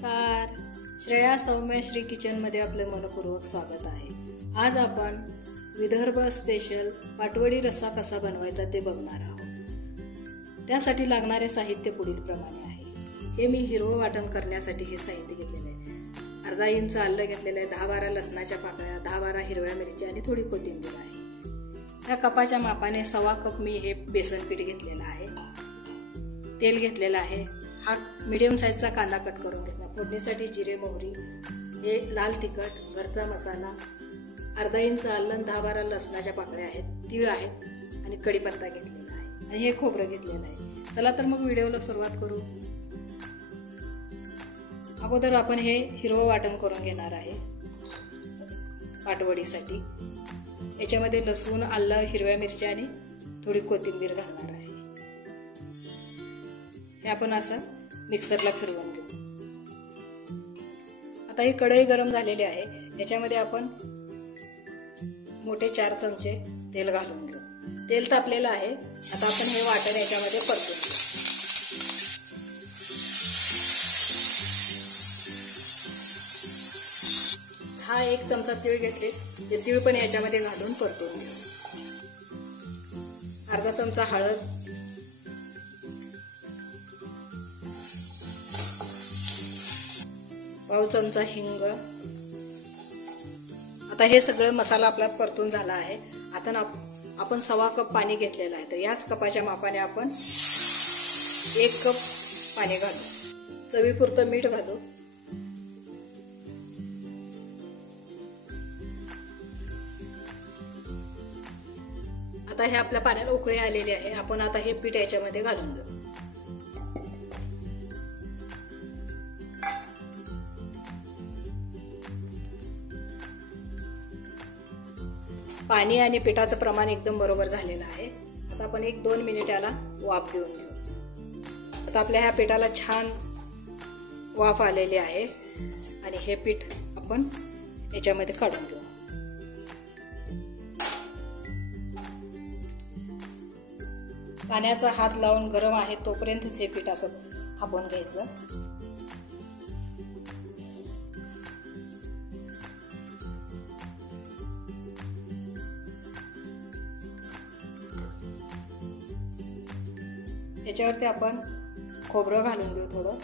नमस्कार. श्रेया सौम्यश्री किचनमध्ये आपले मनपूर्वक स्वागत आहे. आज आपण विदर्भ स्पेशल पाटवडी रस्सा कसा बनवायचा ते बघणार आहोत. त्यासाठी लागणारे साहित्य पुढीलप्रमाणे आहे. हे मी हिरवं वाटण करण्यासाठी हे साहित्य घेतलेले आहे. अर्धा इंच आलं घेतलेलं आहे, 10-12 लसणाच्या पाकळ्या, 10-12 हिरव्या मिरच्या आणि थोडी कोथिंबीर आहे. त्या कपाच्या मापाने 1.25 कप मी हे बेसन पीठ घेतलेलं आहे. तेल घेतलेलं आहे. हा मीडियम साईजचा कांदा कट करून घेतला. फोडणीसाठी जिरे, मोहरी, हे लाल तिखट, घरचा मसाला, अर्धा इंच आलं, 10-12 लसणाच्या पाकळ्या आहेत, तीळ आहेत आणि कढीपत्ता घेतलेला आहे आणि हे खोबरं घेतलेलं आहे. चला तर मग व्हिडिओला सुरुवात करू. अगोदर आपण हे हिरवं वाटण करून घेणार आहे पाटवडीसाठी. याच्यामध्ये लसूण, आलं, हिरव्या मिरच्या आणि थोडी कोथिंबीर घालणार आहे. हे आपण असं मिक्सरला फिरवून घेऊ. आता ही कढई गरम झालेली आहे. याच्यामध्ये आपण मोठे 4 चमचे तेल घालून घेऊ. तेल तापलेलं आहे. आता आपण हे वाटण याच्यामध्ये परतून घेऊ. हा 1 चमचा तीळ घेतले, ते तीळ पण याच्यामध्ये घालून परतून घेऊ. अर्धा चमचा हळद, पाव चमचा हिंग. आता हे सगळं मसाला आपला परतून झाला आहे. आता आपण 1.25 कप पाणी घेतलेलं आहे. तर याच कपाच्या मापाने आपण 1 कप पाणी घालू. चवीपुरतं मीठ घालू. आता हे आपल्या पाण्याला उकळी आलेली आहे. आपण आता हे पीठ याच्यामध्ये घालून घेऊ. पाणी आणि पिठाचं प्रमाण एकदम बरोबर झालेलं आहे. आता आपण 1-2 मिनिट याला वाफ देऊन घेऊ. आता आपल्या ह्या पिठाला छान वाफ आलेली आहे आणि हे पीठ आपण याच्यामध्ये काढून घेऊ. पाण्याचा हात लावून गरम आहे तोपर्यंतच हे पीठ असं थापून घ्यायचं. याच्यावरती आपण खोबरं घालून घेऊ. थोडं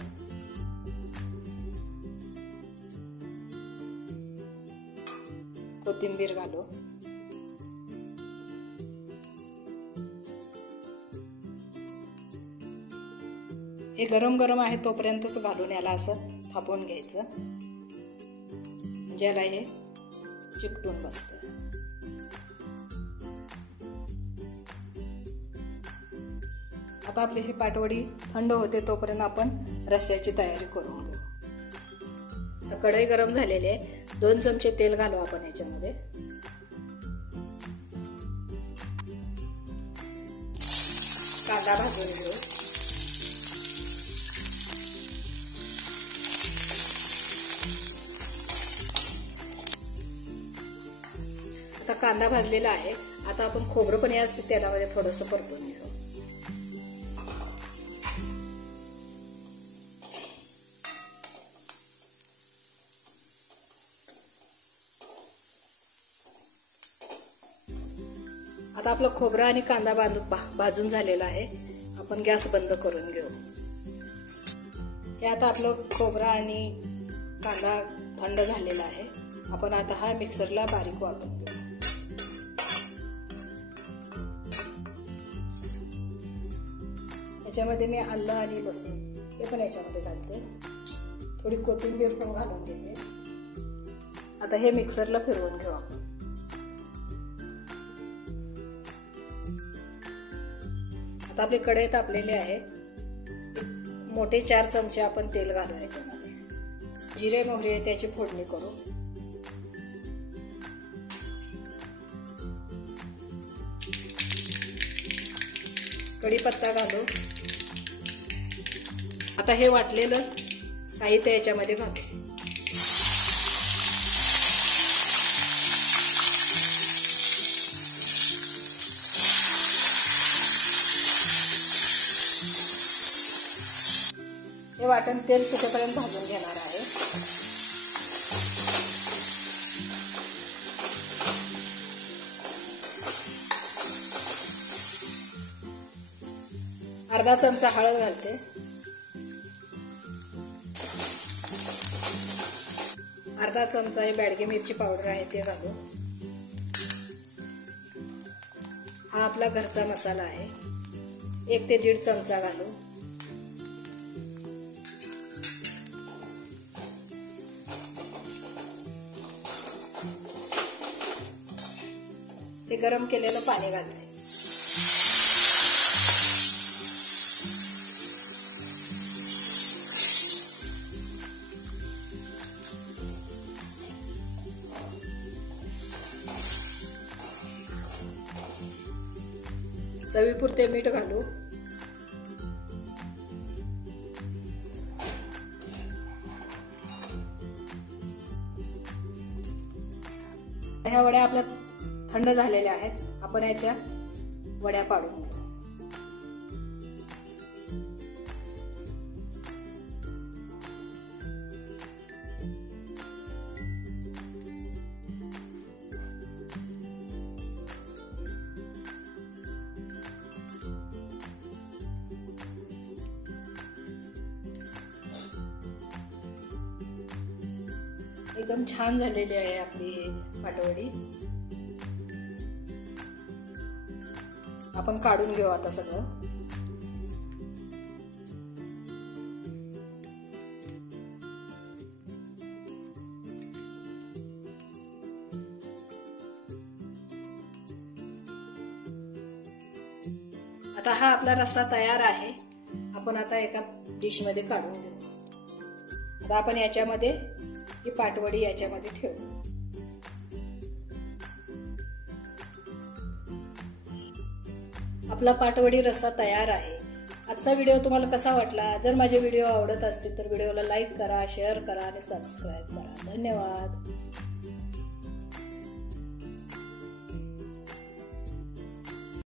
कोथिंबीर घालू. हे गरम गरम आहे तोपर्यंतच घालून याला असं थापून घ्यायचं, म्हणजे याला हे चिकटून बसतं. आता आपली ही पाटवडी थंड होते तोपर्यंत आपण रस्स्याची तयारी करून घेऊ. तर कढई गरम झालेली आहे. 2 चमचे तेल घालू आपण याच्यामध्ये. कांदा भाजून घेऊ. आता कांदा भाजलेला आहे. आता आपण खोबरं पण या तेलामध्ये थोडंसं परतून घेऊ. आता आपलं खोबरं आणि कांदा भाजून झालेला आहे. आपण गॅस बंद करून घेऊ. हे आता आपलं खोबरं आणि कांदा थंड झालेला आहे. आपण आता हा मिक्सरला बारीक वाटून घेऊ. याच्यामध्ये मी आलं आणि लसूण हे पण याच्यामध्ये घालते. थोडी कोथिंबीर पण घालून घेते. आता हे मिक्सरला फिरवून घेऊ आपण. आता आपली कढई तापलेली आहे. मोठे 4 चमचे आपण तेल घालू याच्यामध्ये. जिरे, मोहरी आहे त्याची फोडणी करू. कढीपत्ता घालू. आता हे वाटलेलं साहित्य याच्यामध्ये घालू. हे वाटण तेल सुटेपर्यंत भाजून घेणार आहे. अर्धा चमचा हळद घालते. अर्धा चमचा हे बॅडगी मिरची पावडर आहे ते घालू. हा आपला घरचा मसाला आहे. 1 ते 1.5 चमचा घालू. हे गरम केलेलं पाणी घालते. चवीपुरते मीठ घालू. ह्या वड्या आपल्या थंड झालेल्या आहेत. आपण याच्या वड्या पाडून घेऊ. एकदम छान झालेली आहे आपली पाटवडी. आपण काढून घेऊ आता सगळं. आता हा आपला रस्सा तयार आहे. आपण आता एका डिश मध्ये काढून घेऊ. आता आपण याच्यामध्ये ही पाटवडी याच्यामध्ये ठेवू. आपला पाटवडी रस्सा तयार आहे. आजचा व्हिडिओ तुम्हाला कसा वाटला? जर माझे व्हिडिओ आवडत असतील तर व्हिडिओला लाईक करा, शेअर करा आणि सबस्क्राईब करा. धन्यवाद.